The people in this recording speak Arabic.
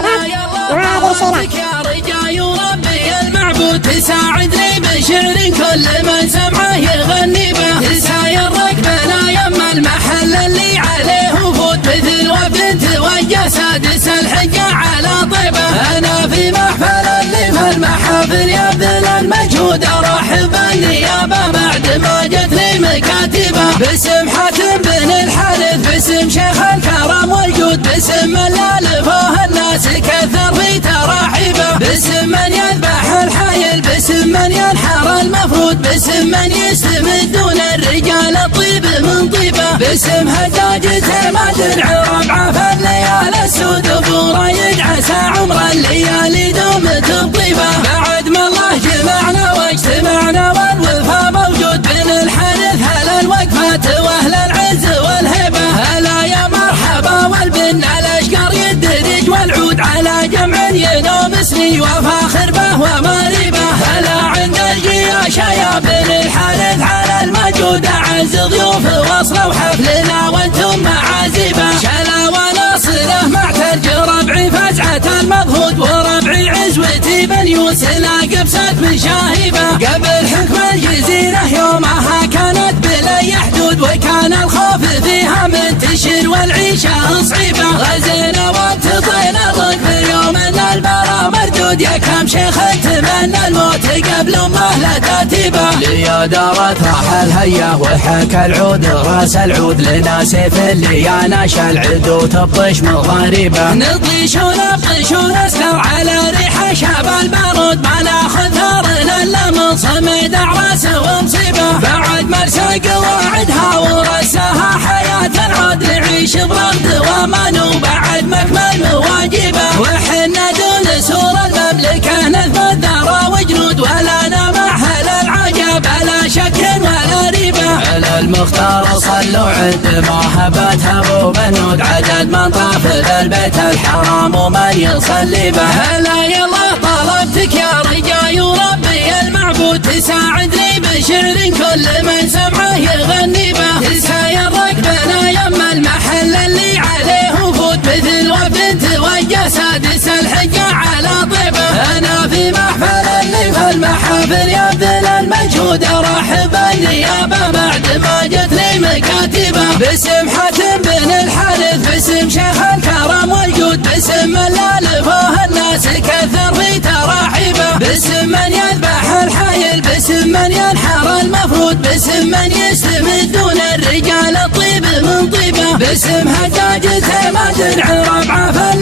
بك يا رجاي وربي المعبود تساعدني بشعر كل من سمعه يغني به، تسايرك بنا يم المحل اللي عليه وفود مثل وفد توجه سادس الحجة على طيبه. انا في محفل اللي في المحافل يبذل المجهود ارحب النيابه بعد ما جتني مكاتبه، باسم حاتم بن الحارث باسم شيخ الكرم والجود باسم من الفوه الناس كثر في تراحيبه، باسم من يذبح الحايل باسم من ينحر المفروض باسم من يستمدون الرجال الطيب من طيبه، باسم هجاج تيماد العرب عفا الليالي السود فورا يدعس عمر الليالي دومت الطيبه. بعد ما الله جمعنا واجتمعنا والوفا موجود بين الحدث هلا الوقفات واهل العز والهبه، هلا يا مرحبا والبن الاشقر يدرج والعود على جمع ينوم اسمي وفاخر به ومريبه، هلا عند الجياش يا بن الحدث على الموجود اعز ضيوف وصلوا حفلنا وانتم معازبه، شلا وناصره مع ترج ربعي فزعه المضهود وربعي عزوتي بن يوسلا قبسة من شاهبه، قبل حكم الجزيره يومها كانت بلي حدود وكان الخوف فيها منتشر والعيشه صعيبه، غزينا وانتطينا ضد في يوم ان البرا مردود يا كم شيخ تمنى الموت قبل امه لا تاتيبه، ليا دارت راح الهيا وحكى العود راس العود لنا سيف اللي يناش العد وتبطش مغاربه، نطيش ونبطش ونسكر على ريح شاب البارود ما ناخذ ثارنا الا من صمد اعراس ومصيبه، بعد مرسى قواعدها ورساها حياه عاد نعيش برغد وامان وبعد مكمل مواجبه، وحنا دون سور المملكه نثبت ثرى وجنود ولا نمحل العجب لا شك ولا ريبه، على المختار صلوا عند موهبة ابو بنود عدد من طاف البيت الحرام ومن يصلي به، هلا يلا طلبتك يا رجاي وربي المعبود تساعدني بشعر كل من سمعه يغني به، تسايرك بنا يم المحل اللي عليه وفود مثل وفد توجه سادس الحجة على طيبه، انا في محفل اللي في المحافل يبذل المجهود ارحب النيابه بعد ما جتني مكاتبه، باسم حاتم بن الحارث باسم شيخ الكرم والجود باسم من الفوه الناس كثر في تراحيبه، باسم من يذبح الحايل باسم من ينحر المفروض باسم من يستمدون الرجال الطيب من طيبه، باسم هجاج تيماد العرب عفا